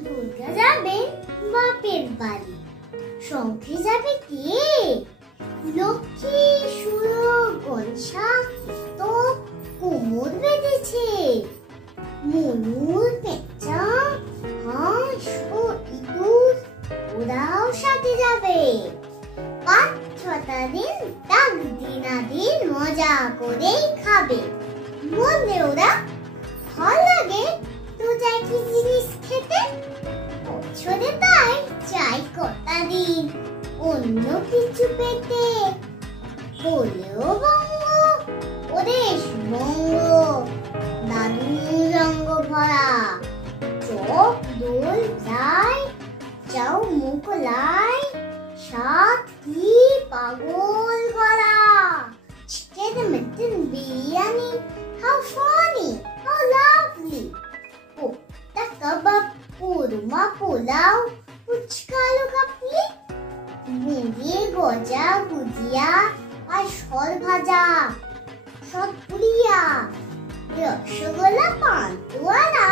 দুর্গা যাবেন বাপের বাড়ি, শঙ্খে যাবে কে? লক্ষ্মী সুরগঞ্জা তো কোমর বেঁধেছে। ময়ূর, পেঁচা, হাঁস ও ইঁদুর ওরাও সাথে যাবে। 5-6টা দিন ডাক দিনাদিন মজা করেই খাবে। বললে ওরা, ভাল লাগে তো যাই কি জিনিস খেতে, বছরে তাই চাই কটা দিন অন্য কিছু পেতে। বলেও বঙ্গ ওরে বঙ্গ, দাদু রঙ্গ ভরা, চোখ দোল যায়, যাও মুখ লাই, সাত কি পাগল করা। Chicken mutton biryani, how funny, how lovely. Kofta kebab, korma pulao, phuchka aloo kabli, মুড়ি গজা গুজিয়া আর সর ভাজা, সতপুরিয়া, রসগোল্লা পান্তুয়ারা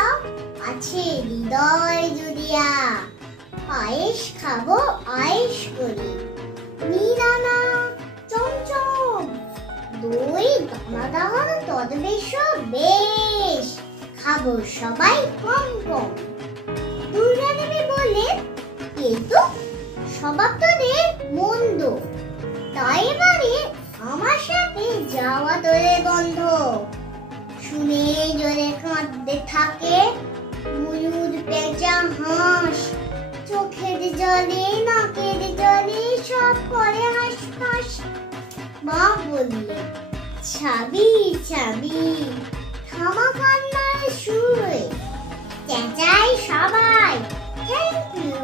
আছে হৃদয় জুড়িয়া। পায়েস খাবো আয়েশ করি, মিরানা চমচম, দই দানাদার তদবেশ বেশ, খাবো সবাই কম কম। দুর্গা দেবী বললেন, কিন্তু স্বভাব তোদের মন্দ, তাই এবারে আমার সাথে যাওয়া তোদের বন্ধ। শুনে জোরে কাঁদতে থাকে ময়ূর, পেঁচা, হাঁস, চোখের জলে নাকের জলে সব করে হাঁস ফাঁস। মা বললে, ছাবি ছাবি, থামা কান্নার সুরে, চেঁচাই সবাই, থ্যাংক ইউ।